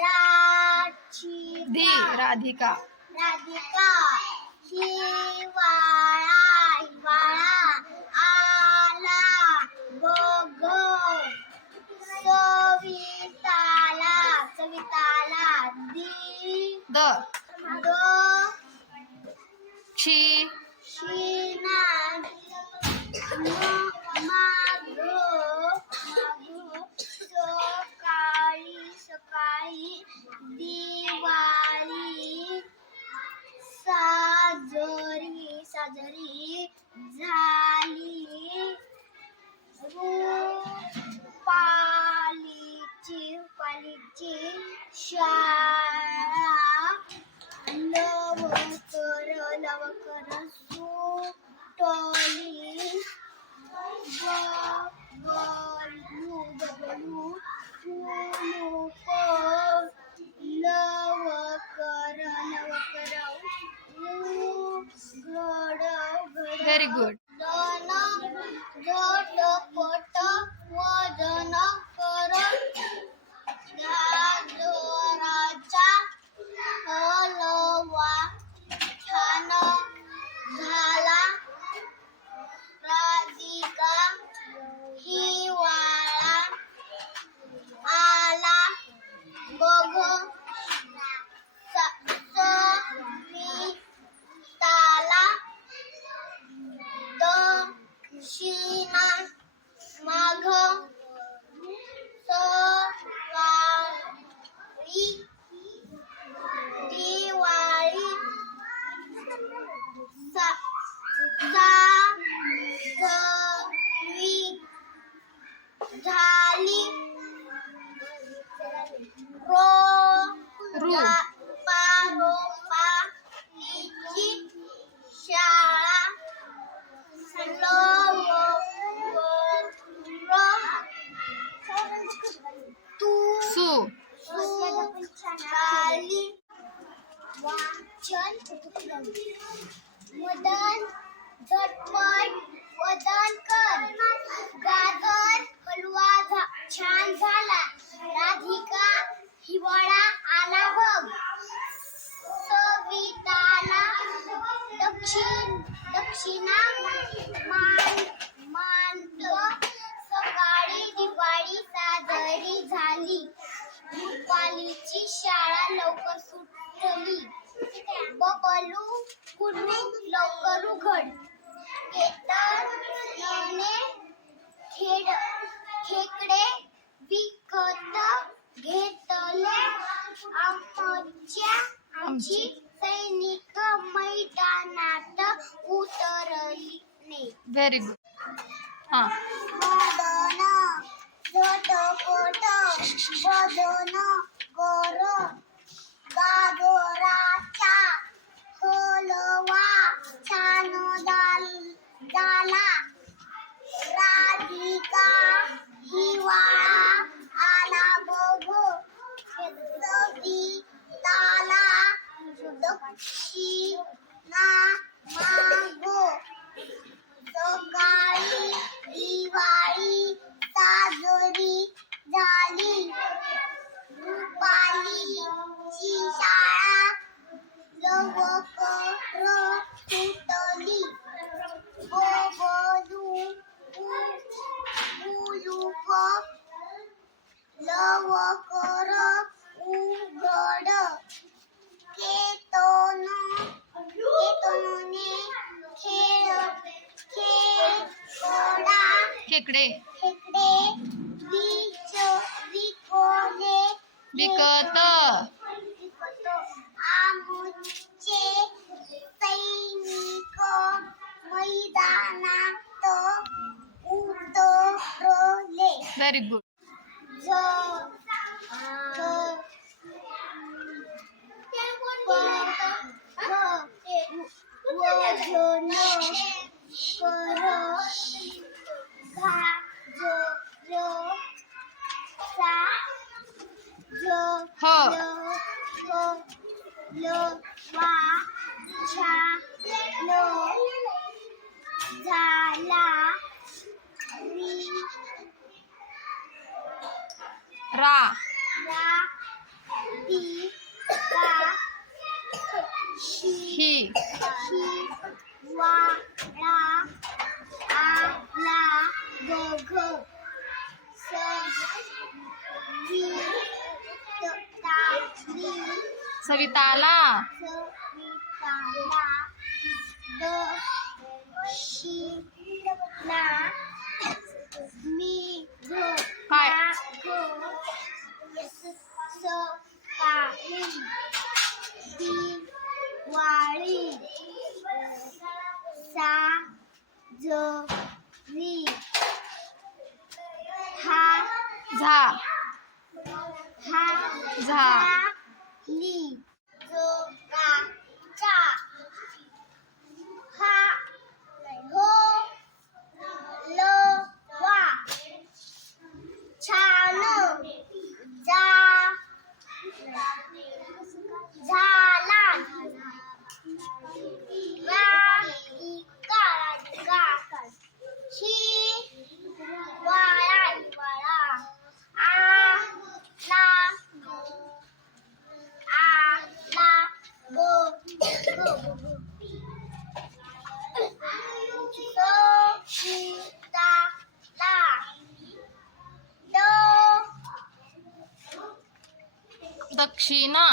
राची राधिका हिवाळा आला बघ सविताला शीना माग सकाळी दिवाळी साजरी झाली रुपालीची शाळा लवकर सुटली बबलू कुलूप लवकर उघड व्हेरी गुड. झटपट वजन कर गाजराचा हलवा छान झाला राधिका हिवाळा आला बघ सविताला दक्षिणा माघ सकाळी दिवाळी साजरी झाली रुपालीची शाळा सुटली वाचन मदन झटपट वजन कर गाजर हलवा छान झाला राधिका हिवाळा आला बघ सविताला दक्षिणा मांड सकाळी दिवाळी साजरी झाली रुपालीची शाळा लवकर सुटली बबलू कुलूप लवकर उघड केतनने खेकडे विकत घेतले आमची सैनिक मैदानात उतरले. Very good. हां मदन झटपट वजन कर गाजराचा हलवा छान झाला राधिका हिवाळा आला बघ सविताला दक्षिणा माग सकाळी दिवाळी साजरी झाली रुपालीची शाळा लवकर सुटली बबलू कुलूप लवकर उघड केतनने खेकडे विकत आमचे सैनिक मैदानात उतरले. Very good. वजन कर झाला रा ती का शी ही वाळा आला ग सविताला सविताला दक्षिणा मी काय? सकाळी दिवाळी साजरी हा झा झाली जोगाच्या हा हो लवा छान झाला राधिका ही वाळा आला दक्षिणा